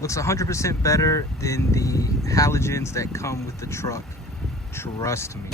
Looks 100% better than the halogens that come with the truck. Trust me.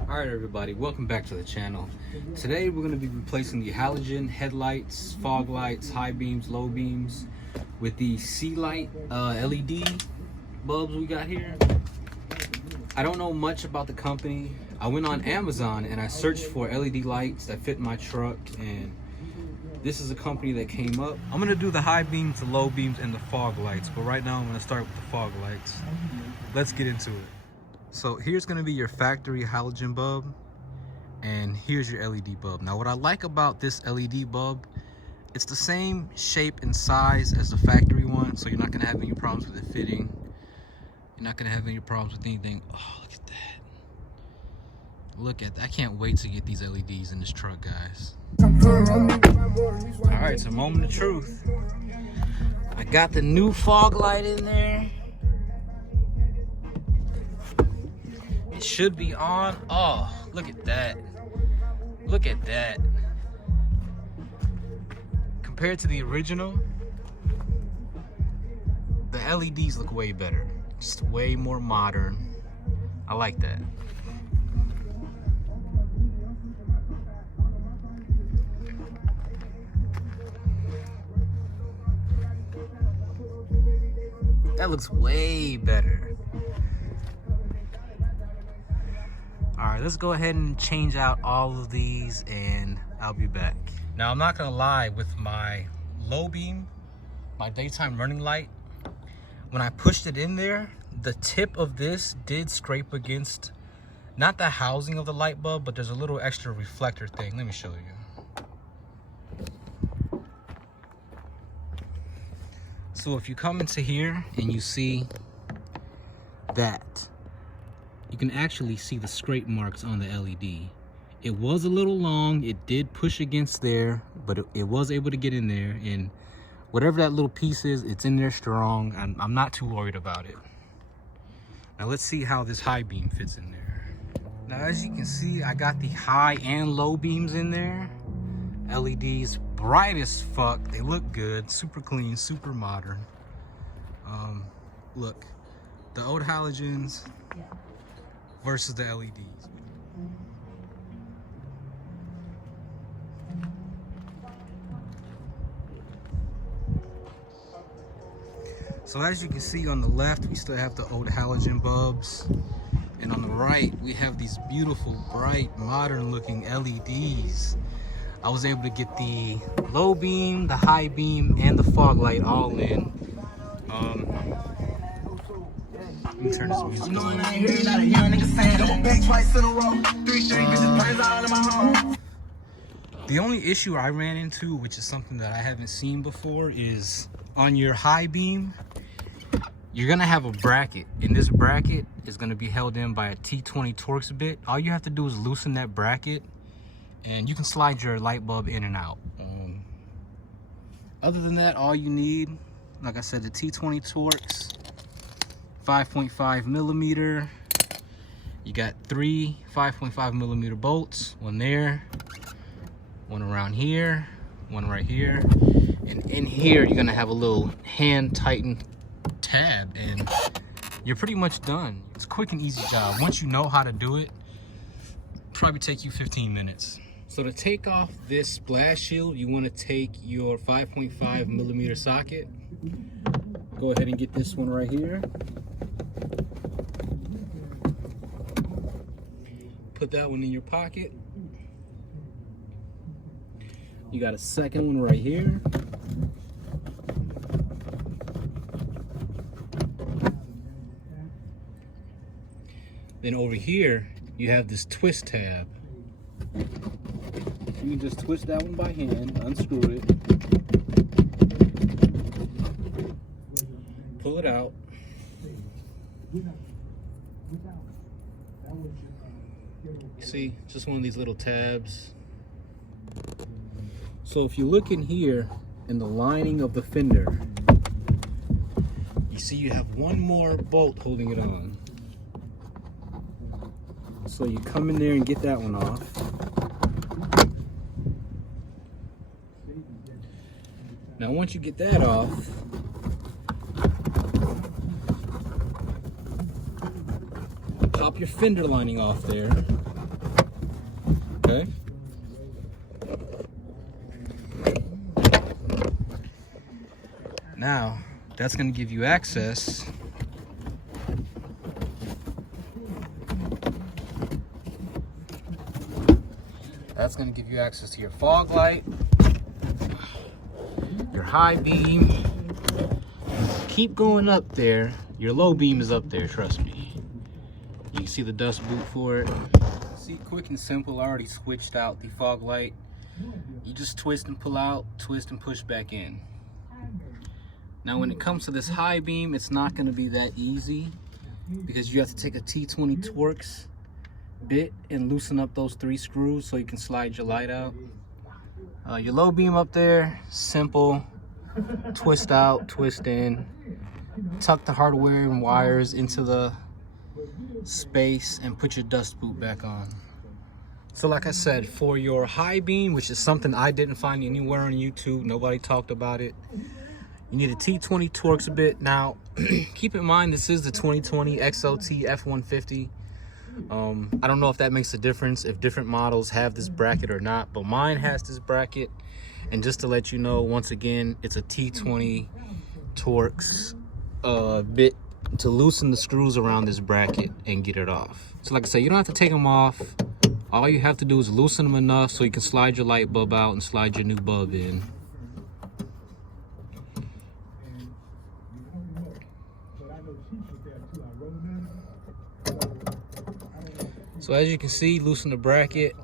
Alright everybody, welcome back to the channel. Today we're going to be replacing the halogen headlights, fog lights, high beams, low beams with the C-Light LED bulbs we got here. I don't know much about the company. I went on Amazon and I searched for LED lights that fit my truck, and this is a company that came up. I'm going to do the high beams, the low beams, and the fog lights, but right now I'm going to start with the fog lights. Let's get into it. So here's going to be your factory halogen bulb, and here's your LED bulb. Now what I like about this LED bulb, it's the same shape and size as the factory one, so you're not going to have any problems with it fitting. You're not going to have any problems with anything. Oh, look at that. Look at that. I can't wait to get these LEDs in this truck, guys. Alright, it's a moment of truth. I got the new fog light in there. It should be on. Oh, look at that. Look at that. Compared to the original, the LEDs look way better. Just way more modern. I like that. That looks way better. Alright, let's go ahead and change out all of these and I'll be back. Now I'm not gonna lie, with my low beam, my daytime running light, when I pushed it in there, the tip of this did scrape against, not the housing of the light bulb, but there's a little extra reflector thing. Let me show you. So if you come into here and you see that, you can actually see the scrape marks on the LED. It was a little long, it did push against there, but it was able to get in there, and whatever that little piece is, it's in there strong. I'm not too worried about it. Now let's see how this high beam fits in there. Now as you can see, I got the high and low beams in there. LEDs bright as fuck. They look good, super clean, super modern. Look, the old halogens versus the LEDs. So as you can see, on the left we still have the old halogen bulbs, and on the right we have these beautiful, bright, modern looking LEDs. I was able to get the low beam, the high beam, and the fog light all in. Let me turn this music on. The only issue I ran into, which is something that I haven't seen before, is on your high beam, you're gonna have a bracket, and this bracket is gonna be held in by a T20 Torx bit. All you have to do is loosen that bracket, and you can slide your light bulb in and out. Other than that, all you need, like I said, the T20 Torx, 5.5 millimeter. You got 3 5.5 millimeter bolts, one there, one around here, one right here, and in here you're gonna have a little hand tightened tab, and you're pretty much done. It's a quick and easy job. Once you know how to do it, probably take you 15 minutes. So to take off this splash shield, you want to take your 5.5 millimeter socket. Go ahead and get this one right here. Put that one in your pocket. You got a second one right here. Then over here, you have this twist tab. You can just twist that one by hand, unscrew it, pull it out. You see, just one of these little tabs. So if you look in here, in the lining of the fender, you see you have one more bolt holding it on. So you come in there and get that one off. Now once you get that off, pop your fender lining off there. Okay. Now that's going to give you access to your fog light, your high beam. Keep going up there. Your low beam is up there, trust me. You can see the dust boot for it. See, quick and simple. I already switched out the fog light. You just twist and pull out, twist and push back in. Now when it comes to this high beam, it's not going to be that easy because you have to take a T20 Torx bit and loosen up those 3 screws so you can slide your light out. Your low beam up there, simple. Twist out, twist in, tuck the hardware and wires into the space and put your dust boot back on. So like I said, for your high beam, which is something I didn't find anywhere on YouTube, nobody talked about it, you need a T20 Torx bit. Now keep in mind this is the 2020 XLT F-150. I don't know if that makes a difference if different models have this bracket or not, but mine has this bracket. And just to let you know, once again, it's a T20 Torx bit to loosen the screws around this bracket and get it off. So like I said, you don't have to take them off. All you have to do is loosen them enough so you can slide your light bulb out and slide your new bulb in. So as you can see, loosen the bracket,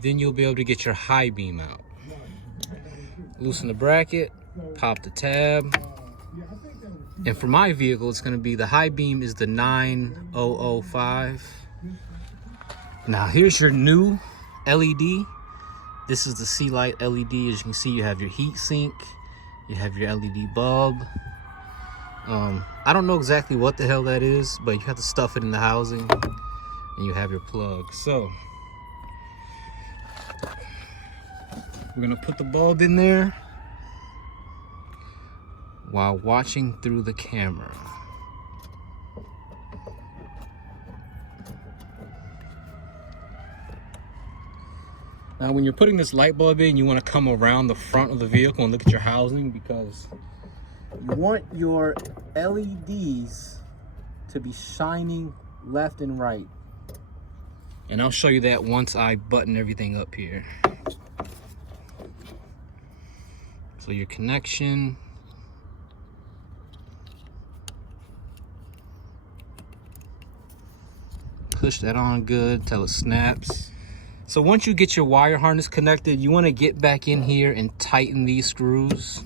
then you'll be able to get your high beam out. Loosen the bracket, pop the tab, and for my vehicle, it's going to be the high beam is the 9005. Now here's your new LED. This is the C-Light LED. As you can see, you have your heat sink, you have your LED bulb. I don't know exactly what the hell that is, but you have to stuff it in the housing and you have your plug. So we're gonna put the bulb in there while watching through the camera. Now when you're putting this light bulb in, you want to come around the front of the vehicle and look at your housing, because you want your LEDs to be shining left and right. And I'll show you that once I button everything up here. So your connection. Push that on good till it snaps. So once you get your wire harness connected, you want to get back in here and tighten these screws.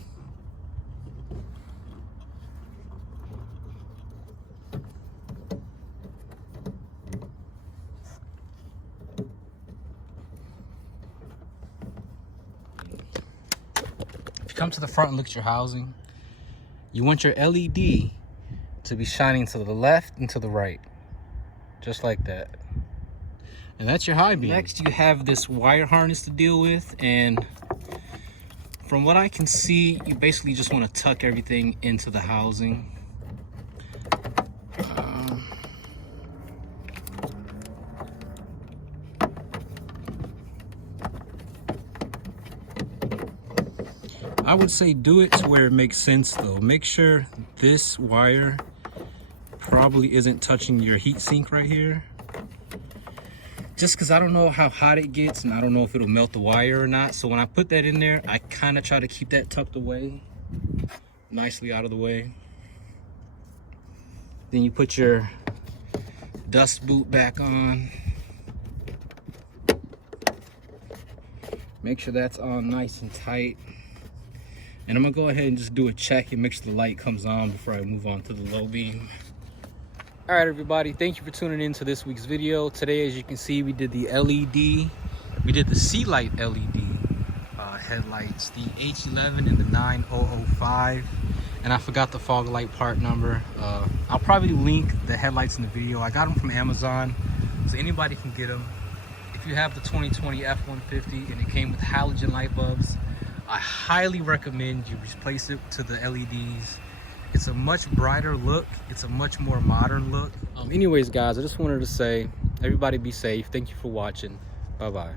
Come to the front and look at your housing. You want your LED to be shining to the left and to the right, just like that. And that's your high beam. Next, you have this wire harness to deal with, and from what I can see, you basically just want to tuck everything into the housing. I would say do it to where it makes sense though. Make sure this wire probably isn't touching your heat sink right here. Just because I don't know how hot it gets and I don't know if it'll melt the wire or not. So when I put that in there, I kind of try to keep that tucked away, nicely out of the way. Then you put your dust boot back on. Make sure that's on nice and tight. And I'm gonna go ahead and just do a check and make sure the light comes on before I move on to the low beam. All right, everybody, thank you for tuning in to this week's video. Today, as you can see, we did the LED. We did the C-Light LED headlights, the H11 and the 9005. And I forgot the fog light part number. I'll probably link the headlights in the video. I got them from Amazon, so anybody can get them. If you have the 2020 F-150 and it came with halogen light bulbs, I highly recommend you replace it to the LEDs. It's a much brighter look. It's a much more modern look. Anyways, guys, I just wanted to say, everybody be safe. Thank you for watching. Bye-bye.